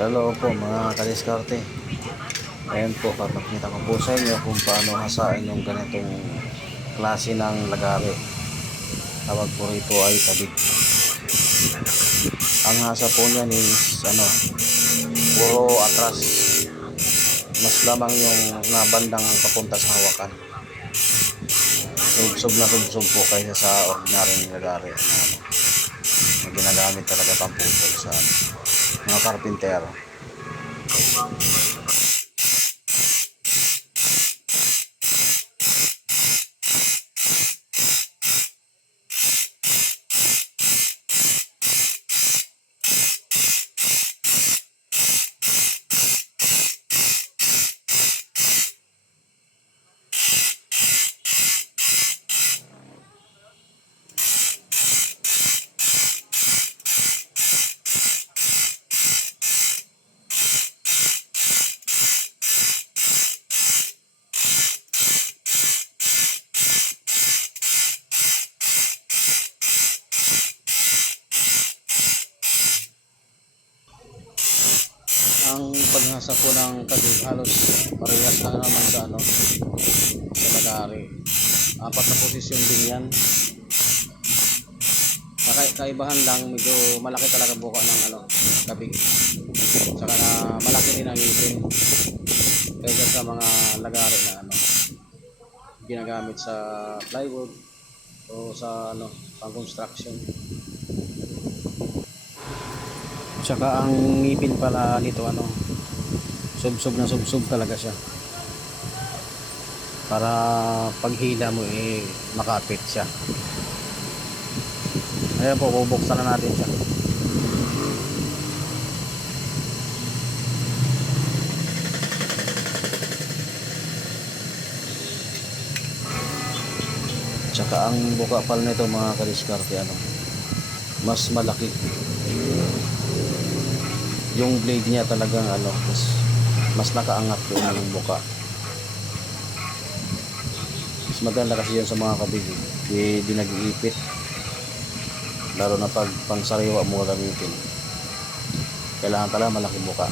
Hello po mga kadiskarte. Ayan po, papakita ko po sa inyo kung paano hasain yung ganitong klase ng lagari. Tawag po rito ay tabig. Ang hasa po niyan is puro atras. Mas lamang yung nabandang papunta sa hawakan. Subsob po kaysa sa ordinaryong lagari na ginagamit talaga pamputol sa mga karpintero. Ang paghasa po ng tabig halos parehas lang naman sa lagari. Apat na posisyon din yan. Kaibahan lang, medyo malaki talaga buka ng tabig. Saka na malaki din ang ngipin kaysa sa mga lagari na ginagamit sa plywood o sa pang construction. Tsaka ang ngipin pala nito subsob na subsob talaga siya. Para paghila mo makapit siya. Ayan po, bubuksan na natin siya. Tsaka ang buka pala nito mga kadiskarte mas malaki. Yung blade niya talagang mas nakaangat yung buka. Mas maganda kasi yun sa mga kabig, di nag-iipit, lalo na pag pangsariwa mo gamitin. Kailangan talaga malaki buka.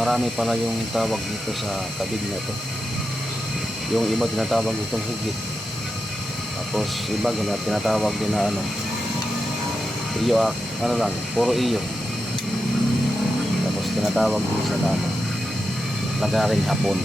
Marami pala yung tawag dito sa kabig na to. Yung iba tinatawag itong higit. Tapos iba tinatawag din na iyo lang, puro iyo. Tapos tinatawag din sa lagaring hapon.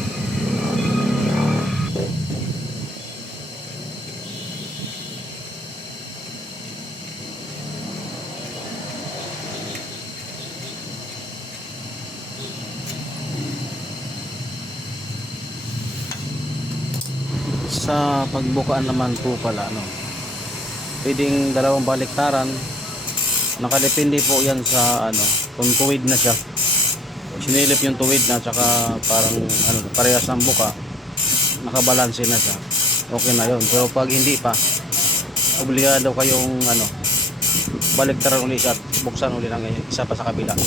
Sa pagbukaan naman po pala pwedeng dalawang baliktaran. Nakadepende po yan sa kung tuwid na siya, sinilip yung tuwid na, tsaka parang parehas ng buka, nakabalanse na siya, okay na yun. Pero pag hindi pa, obligado kayong baliktaran ulit at buksan ulit ng isa pa sa kabila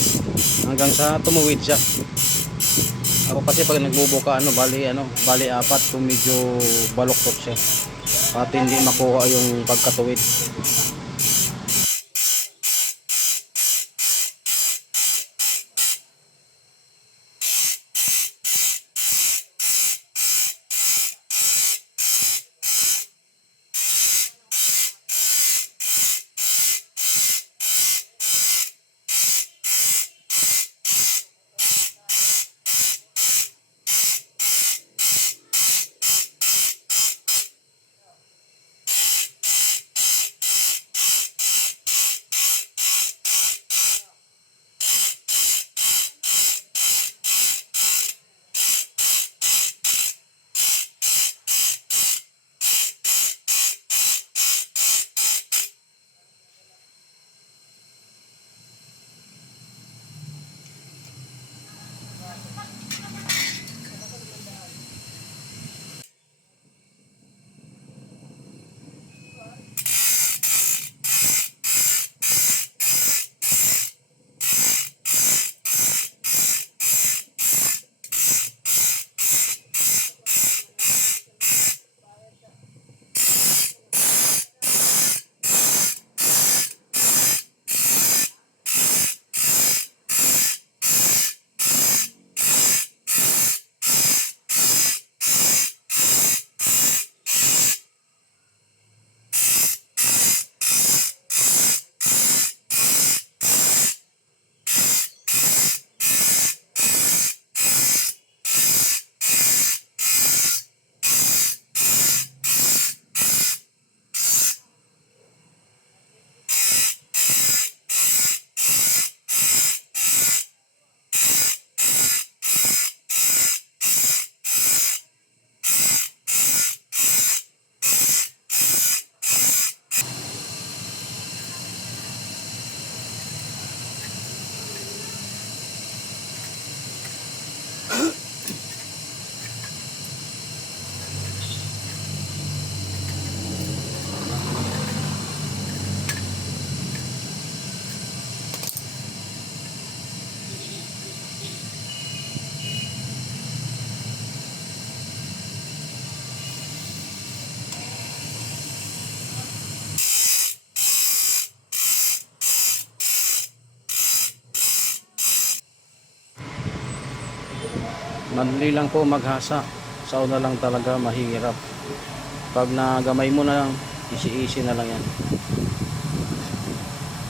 hanggang sa tumuwid siya. Ako kasi pag nagbubuka bali apat kung medyo baluktot siya at hindi makuha yung pagkatuwid. Madali lang po maghasa. Sa una lang talaga mahirap. Pag nagamay mo na lang, easy na lang yan.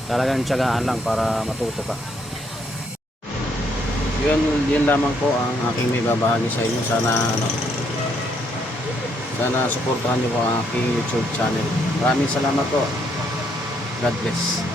Talagang tiyagaan lang para matuto ka. Yun lamang po ang aking may babahagi sa inyo. Sana suportahan niyo po ang aking YouTube channel. Maraming salamat po. God bless.